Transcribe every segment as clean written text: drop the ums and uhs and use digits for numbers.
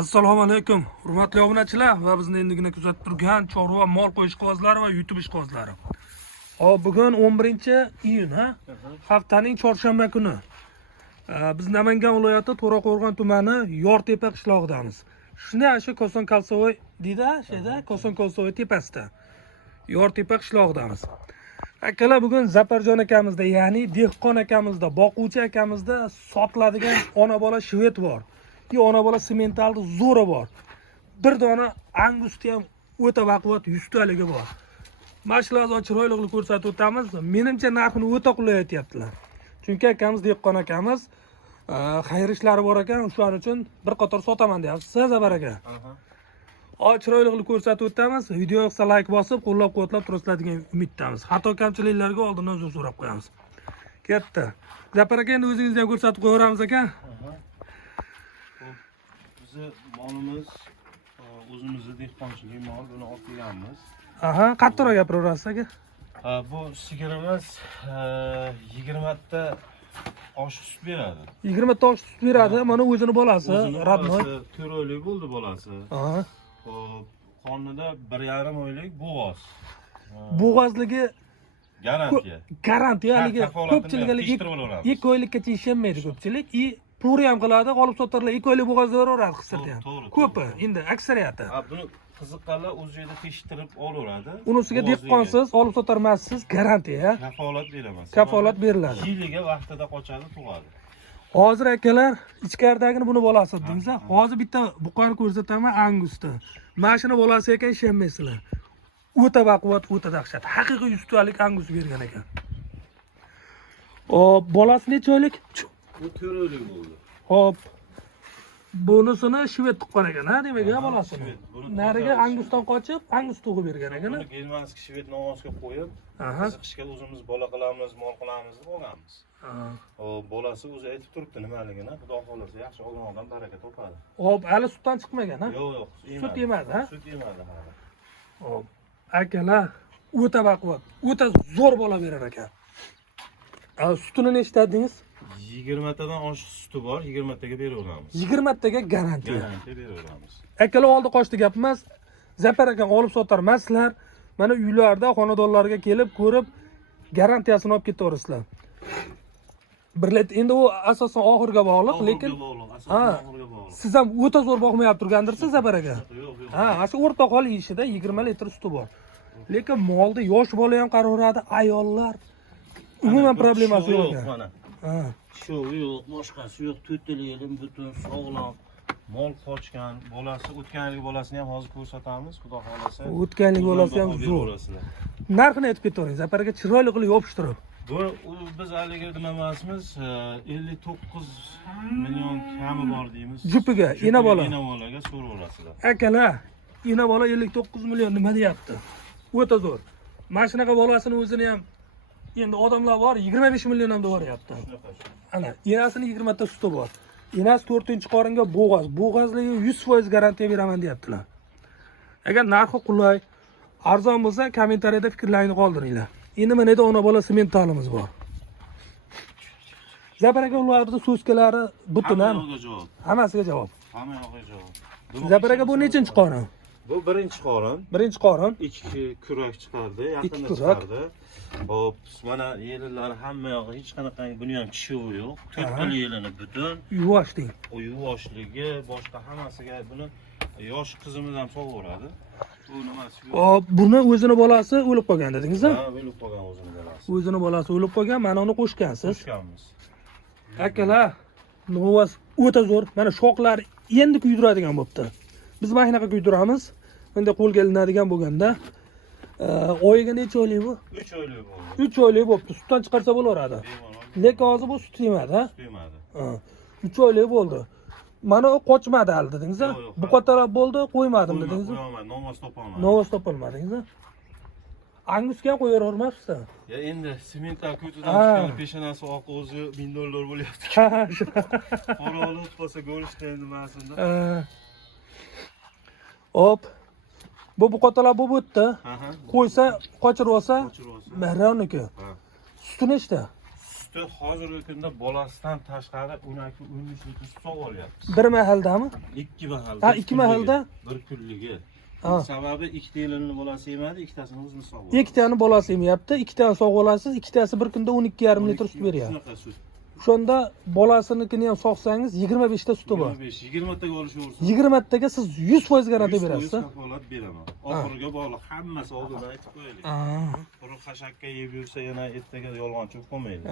Assalomu alaykum, hurmatli obunachilar va bizni endigina kuzatib turgan chorva mol qo'yish qog'ozlari va YouTube ish qog'ozlari. Hop, bugun 11-iyun, haftaning chorshanba kuni. Biz Namangan viloyati To'raqo'rg'on tumani Yortepa qishlog'idamiz. Shuni shu Koson Kolsovoy deydi, sheda Koson Kolsovoy tepasida. Yortepa qishlog'idamiz. Akalar bugun Zaparjon akamizda, ya'ni dehqon akamizda, boquvchi akamizda sotiladigan ona bola shvet bor. Ona bola sementalni zo'ri bor. Bir dona angusni ham o'ta baquvvat 100 taligi bor. Mashinalarni chiroyli ko'rsatib o'tamiz. Menimcha narxini o'ta qulay aytyaptilar. Chunki akamiz dehqon akamiz xayr ishlari bor ekan, shuning uchun bir qator sotaman deyapsiz. Sizga baraka. Chiroyli ko'rsatib o'tamiz. Video yoqsa like bosib, qo'llab-quvvatlab turasizlar degan umiddamiz. Xato kamchiliklarga oldindan uzr so'rab qo'yamiz. Katta. Zapar aka, endi o'zingizni ham ko'rsatib qo'yamiz aka. Bizi molimiz o'zimizni dehqonchilik mol, buni olib kelganmiz. Qattiqroq gapiraverasiz aka. Bu sigirimiz 20 ta osh sut beradi. 20 ta osh sut beradi. Mana o'zini bolasi, radnoy. 4 oylik bo'ldi bolasi. Xo'p, qonida 1,5 oylik bo'g'oz. Bo'g'ozligi garantiya. Haligi ko'pchilik 2 oylikkacha ishlanmaydi ko'pchilik. To'g'ri ham qiladi, olib sotarlar 2 oylik bo'g'oz beraveradi qisqirda ham. Ko'pi, endi aksariyati. Buni qiziqqanlar o'z joyida pishtirib olaveradi. Unisiga dehqonsiz, olib sotarmassiz, garantiya. Kafolat beramiz. Kafolat beriladi. Yiliga vaqtida qochadi, tug'adi. Hozir akalar, ichkaridagini buni bolasi dedingiz. Hozir bitta buqani ko'rsataman, angusni. Mashina bolasi ekan, ishonmaysizlar. O'ta baquvvat, o'ta dahshat. Haqiqiy 100 talik angus bergan ekan. Bolasi necha oylik? Bu 4 oylik bo'ldi. Hop. Bunisini shvet tuqqan ekan, demak, bolasini. Nariga angusdan qochib, angus tug'ib bergan ekan. Buni germanskiy shvet nomozga qo'yib, qiziqishga o'zimiz bola qilamiz, mol qilamiz deb olganmiz. Bolasi o'zi aytib turibdi nimaligini, xudo xolasa yaxshi olgandan baraka topadi. Hop, hali sutdan chiqmagan, Yo'q, sut yemadi, Sut yemadi hali. Hop. Akalar, o'ta baquvvat, o'ta zo'r bola berar ekan. Sutini nechitadingiz? 20 tadan osh suti bor, 20 taga beraveramiz. 20 taga garantiya. Garantiya beraveramiz. Akalar oldi qochdi gap emas. Zapar aka olib sotarmaslar. Mana uylarda xonadonlarga kelib ko'rib garantiyasini olib ketaverasizlar. Endi u asosan oxirga bog'liq, lekin siz ham o'ta zo'r boqmayap turgandirsiz Zapar aka. Shu o'rta hol ishida 20 litr suti bor. Lekin molda yosh bola ham qaraveradi, ayollar umuman problemasi yo'q ekan. Shu yo'q, boshqasi yo'q, 4 yillik butun sog'lom mol qochgan, bolasi o'tgan yilgi bolasini ham hozir ko'rsatamiz, xudo xolasa. O'tgan yilgi bolasi ham zo'r. Narxini aytib ketavering, Zapar aka, chiroyli qilib yopishtirib. Bu biz haliga nima emasmiz, 59 million kami bor deymiz. Jupiga, ina bola. Ina bolaga so'raverasizlar. Akalar, ina bola 59 million nima deyapti? O'ta zo'r. Mana shunaqa bolasini o'zini ham endi odamlar bor 25 million ham deyapti. Ana, enasini 20 ta suti bor. Enas 4-qoringa bo'g'oz. Bo'g'ozligi 100% garantiya beraman deyaptilar. Agar narxi qulay, arzon bo'lsa, kommentariyada fikrlaringizni qoldiringlar. Endi mana edi ona bola sementalimiz bor. Zapar aka ularda so'zkalari butun ham. Hammasiga javob. Hammaga javob. Zapar aka bu nechinchi qorin? Bu birinchi qorin. Birinchi qorin. 2 kurak chiqardi, yaqinda chiqardi. Hop, mana yelinlari hamma yog'i hech qanaqa buni ham tishovi yo'q. 4 yil yelini butun. Yuvosh deng. O yuvoshligi, boshqa hammasiga buni yosh qizimiz ham sog'voradi. Bu nimasi yo'q. Buni o'zini bolasi o'lib qolgan dedingiz-a? O'lib qolgan o'zini bolasi. O'zini bolasi o'lib qolgan, mana uni qo'shgansiz. Qo'shganmiz. Akalar, novas o'ta zo'r. Mana shoxlari endi kuydiradigan bo'pti. Biz mana shunaqa kuydiramiz. Endi qo'lga ilinadigan bo'lganda, oyiga necha oylik bu? 3 oylik bo'ldi. 3 oylik bo'pti. Sutdan chiqarsa bo'laveradi. Lekin hozir bu sut yemadi, ha? Yemadi. 3 oylik bo'ldi. Mana u qochmadi hali dedingiz-a? Bu qatorab bo'ldi, qo'ymadim dedingiz. Qo'ymadim, novoz topolmadim. Novoz topolmadingiz-a? Angusga ham qo'yavermasmisiz? Endi sementdan ko'tidan chiqqan peshonasi oq o'zi $1000 bo'lyapti. Qora olib qolsa go'rishdan nimasida. Hop. Bu qotalar bo'lib o'tdi. Qo'ysa, qochirib olsa, Mahroniki. Suti nechta? Suti hozirgi kunda bolasidan tashqari 12-13 litr sut sog'ib olyapmiz. Bir mahaldami? 2 mahalda. Ha, 2 mahalda? Bir kunligi. Ha. Sababi ikkita yilini bolasi yemadi, ikkitasini o'zimiz sog'ib. Ikkitani bolasi yemayapti, ikkitani sog'ib olasiz, ikkitasi bir kunda 12,5 litr sut beryapti. Shunaqa sut. O'shanda bolasinikini ham sog'sangiz 25 ta suti bor. 20 taga olishaversin. 20 taga siz 100% garantiya 100% berasiz. kafolat beraman. Oxiriga bog'liq hammasi oldindan aytib qo'yaylik. Quruq xashakka yeb yursa yana ertaga yolg'onchi bo'lib qolmaydi.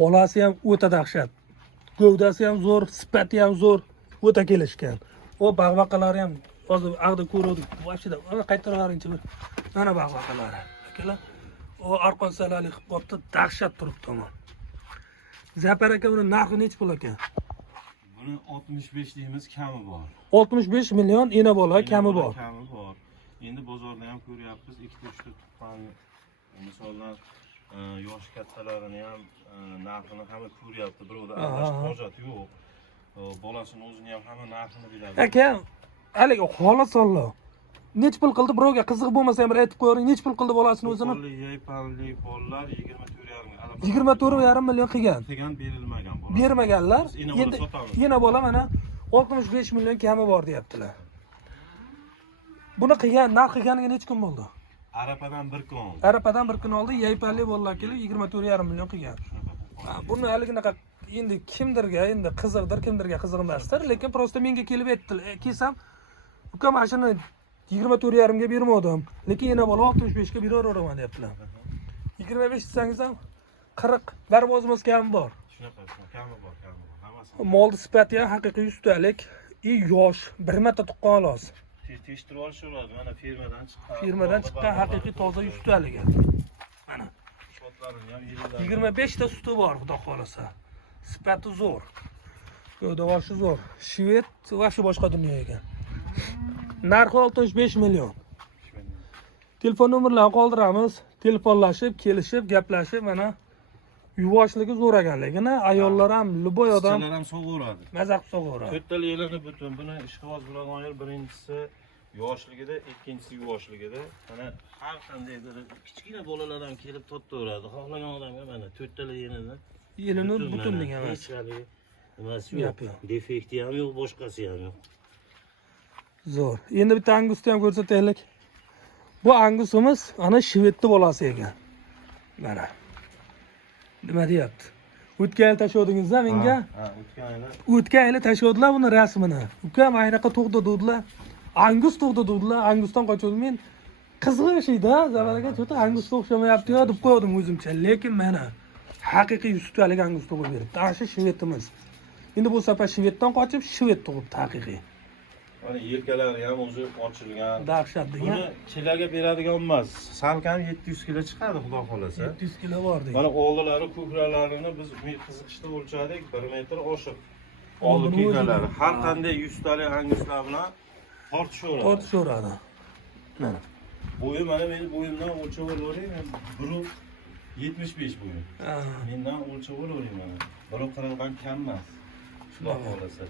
Bolasi ham o'ta dahshat. Gövdasi ham zo'r, sifati ham zo'r, o'ta kelishgan. O bag'baqalari ham hozir ag'da ko'rdik. Vashida, ana qaytaraveringchi bir. Mana bag'baqalari. Akalar, o arqon salali qilib qopti, dahshat turibdi tomon. Zapar aka buni narxi necha pul ekan? Buni 65 deymiz, kami bor. 65 million ena bola kami bor. Kami bor. Endi bozorda ham ko'ryapmiz, 2-3 ta tuqqan misoldan yosh kattalarini ham narxini hamma ko'ryapti. Birovda arash hojat yo'q. Bolasini o'zini ham hamma narxini biladi. Aka, haligi xolasonlar. Nech pul qildi? Birovga qiziq bo'lmasa ham bir aytib qo'ying. Nech pul qildi bolasini o'zini? Yaypanli bollar 24,5 24,5 million qilgan. Qilgan berilmagan bola. Bermaganlar. Endi sotamiz. Yana bola mana 65 million kami bor deyaptilar. Buni qilgan, narx qilganiga necha kun bo'ldi? Arapadan bir kun oldi. Arapadan bir kun oldi, yaypanli bolalar kelib 24,5 million qilgan. Buni haliginaqa endi kimdirga endi qiziqdir, kimdirga qiziq emasdir, lekin prosta menga kelib aytdilar. Kelsam, ukam mashina 24,5 ga bermadim, lekin yana bola 65 ga beraveraman deyaptilar. 25 desangiz ham 40 barbozimiz kami bor. Shunaqa, kami bor. Hammasi. Molni sifati ham haqiqiy ustalik, yosh, bir marta tuqqan xolos. Tekshirib olishadi. Mana firmadan chiqqan. Firmadan chiqqan haqiqiy toza ustalik. Mana shotlarini ham yillar. 25 ta suti bor, xudo xolasa. Sifati zo'r. G'o'davoshi zo'r. Shved va shu boshqa dunyo ekan. Narxi 65 million. Telefon nomerlarini qoldiramiz. Telefonlashib, kelishib, gaplashib, mana yuvoshligi zo'r ekanligini ayollar ham, luboy odam qizlar ham sog'oradi. Mazaq sog'oradi. To'rttalarini butun. Buni ishqiboz bo'lgan ayol birinchisi yoshligida, ikkinchisi yuvvoshligida. Mana har qanday bir kichkina bolalar ham kelib totdaveradi. Xohlagan odamga mana to'rttala yenidan Yelini butunning emas. Nimasi yo'q. Defekti ham yo'q, boshqasi ham yo'q. Zo'r. Endi bitta angusni ham ko'rsataylik. Bu angusimiz ana shvedni bolasi ekan. Mana. Nima deyapti? O'tgan yil tashladingiz-a menga? Ha, o'tgan yil. O'tgan yil tashladilar buni rasmini. Ukam aynaqa to'g'di dedilar. Angus to'g'di dedilar. Angusdan qochdim men. Qizg'ishida, zavalaga cho'ta angusga o'xshamayapti-yo deb qo'ydim o'zimcha. Lekin mana haqiqiy ustalik angus tug'ib beribdi. Ashi shvedimiz. Endi bu safar shveddan qochib shved tug'ibdi haqiqiy. Mana yelkalari ham o'zi ochilgan. Dahshat degan. Buni kilaga beradigan emas. Salkam 700 kilo chiqadi, xudo xolasa. 700 kilo bor deydi. Mana oldilari ko'kraklarini biz qiziqishda o'lchadik, 1 metr oshiq. Oldi kilalari har qanday 100 talik anguslar bilan tortishaveradi. Tortishaveradi. Mana. Bo'yi mana meni bo'yimdan o'lchab olavering, 1.75 bo'yim. Mendan o'lchab olavering mana. 1.40 dan kam emas. Xudo xolasa.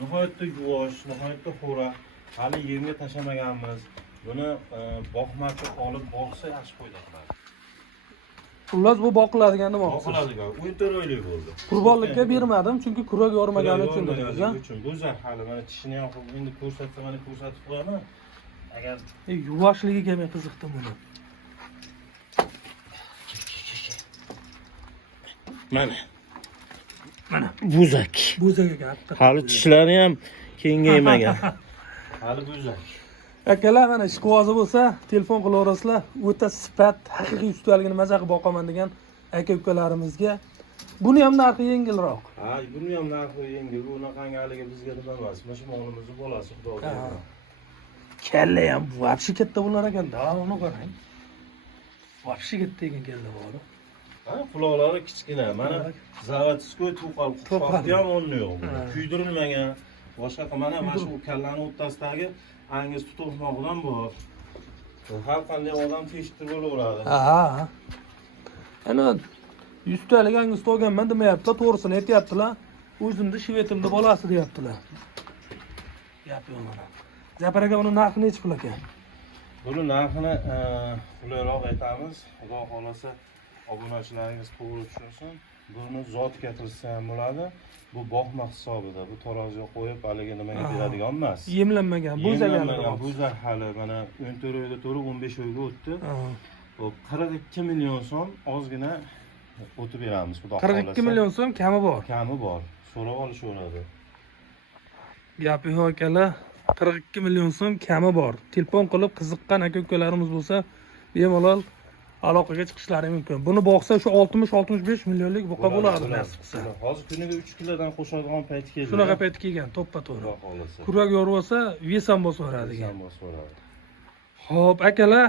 Nihoyatda yuvosh, nihoyatda xo'ra. Hali yerga tashlamaganmiz. Buni boqmachi olib boqsa yaxshi foyda qiladi. Xullas bu boqiladigan demoqchi. Boqiladigan. 14 oylik bo'ldi. Qurbonlikka bermadim, chunki kurak yormagani uchun dedingiz, ha? Go'zal hali mana tishini ham endi ko'rsatsa mana ko'rsatib qo'yaman. Agar yuvashligiga men qiziqdim buni. Mana bo'zak. Bo'zak ekan. Hali tishlari ham kengaymagan. Hali bo'zak. Akalar mana ishqibozi bo'lsa, telefon qilaverasizlar. O'ta sifat, haqiqiy ustaligini maza qilib boqaman degan aka-ukalarimizga. Buni ham narxi yengilroq. Ha, buni ham narxi yengil. Unaqangaligi bizga nima emas. Mana shu molimizni bolasi, xudoga. Kalla ham vobshe katta bo'lar ekan-da, uni qarang. Vobshe katta ekan kalla bori. Ha, quloqlari kichkina. Mana zavodskoy to'qol ham o'rni yo'q. Kuydirilmagan. Boshqa mana shu kallani o'rtasidagi angiz tutoqmog'idan bor. Har qanday odam tekshirib olaveradi. Ha. Ana 100 talik angiz olganman demayaptilar, to'g'risini aytyaptilar. O'zimni shvetimni bolasi deyaptilar. Gap yo'q mana. Zapar aka buni narxi necha pul ekan? Buni narxini qulayroq aytamiz. Xudo xolasa obunachilaringiz to'g'ri tushunsin. Buni zot keltirsa ham bo'ladi. Bu boqma hisobida. Bu taroziga qo'yib haligi nimaga beradigan emas. Yemlanmagan, bo'zagan. Bo'zar hali mana 14 oyda to'lib 15 oyga o'tdi. Bu 42 million so'm ozgina o'tib beramiz, xudo xohlasa. 42 million so'm kami bor. Kami bor. So'rab olishaveradi. Gapi yo'q akalar. 42 million so'm kami bor. Telefon qilib qiziqqan aka-ukalarimiz bo'lsa, bemalol aloqaga chiqishlari mumkin. Buni boqsa shu 60-65 millionlik buqa bo'ladi nasib qilsa. Hozir kuniga 3 kilodan qo'shadigan payti keldi. Shunaqa payt kelgan, to'ppa-to'g'ri. Xudo xohlasa. Kurak yorib ves ham bosaveradi degan. Bosaveradi. Xo'p, akalar,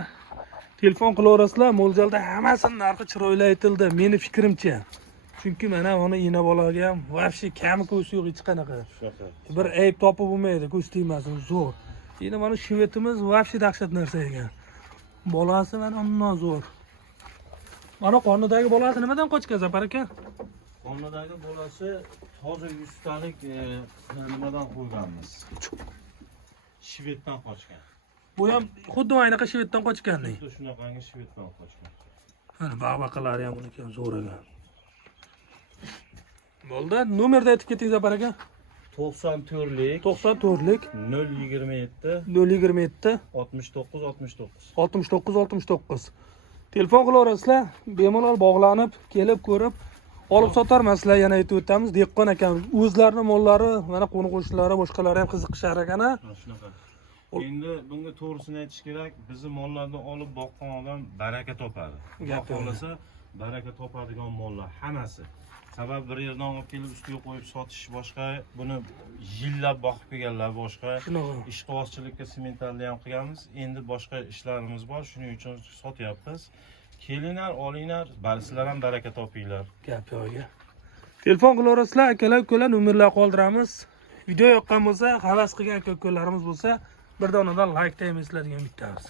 telefon qilaverasizlar. Mo'ljalda hammasining narxi chiroyli aytildi, meni fikrimcha. Chunki mana uni ina bolaga ham vobshe kami ko'si yo'q hech qanaqa. Shunaqa. Bir ayb topib bo'lmaydi, ko'z tegmasin, zo'r. Endi mana shvetimiz vobshe dahshat narsa ekan. Bolasi mana undan zo'r. Mana qornidagi bolasi nimadan qochgan Zapar aka? Qornidagi bolasi hozir 100 talik nimadan qo'yganmiz. Shveddan qochgan. Bu ham xuddi aynaqa shvetdan qochgandek. Xuddi shunaqangi shveddan qochgan. Mana baqbaqalari ham buniki ham zo'r ekan. Bo'ldi, nomerni aytib keting Zapar aka. 94lik 94lik 027 027 69 69. 69 Telefon qilaverasizlar, bemalol bog'lanib, kelib ko'rib, olib sotarmaslar, yana aytib o'tamiz. Dehqon akamiz o'zlarining mollari, mana qo'ni-qo'shnilari, boshqalari ham qiziqishar ekan. Shunaqa. Endi bunga to'g'risini aytish kerak, bizni mollarni olib boqqan odam baraka topadi. Xudo xohlasa, baraka topadigan mollar hammasi. Sabab bir yerdan olib kelib ustiga qo'yib sotish boshqa, buni yillab boqib kelganlar boshqa. Ishqibozchilikka sementalni ham qilganmiz. Endi boshqa ishlarimiz bor, shuning uchun sotyapmiz. Kelinglar, olinglar, sizlar ham baraka topinglar. Gap yo'q. Telefon qilaverasizlar, akalar-ukalar nomerlar qoldiramiz. Video yoqqan bo'lsa, havas qilgan aka-ukalarimiz bo'lsa, bir donadan like taymaysizlar degan bittamiz.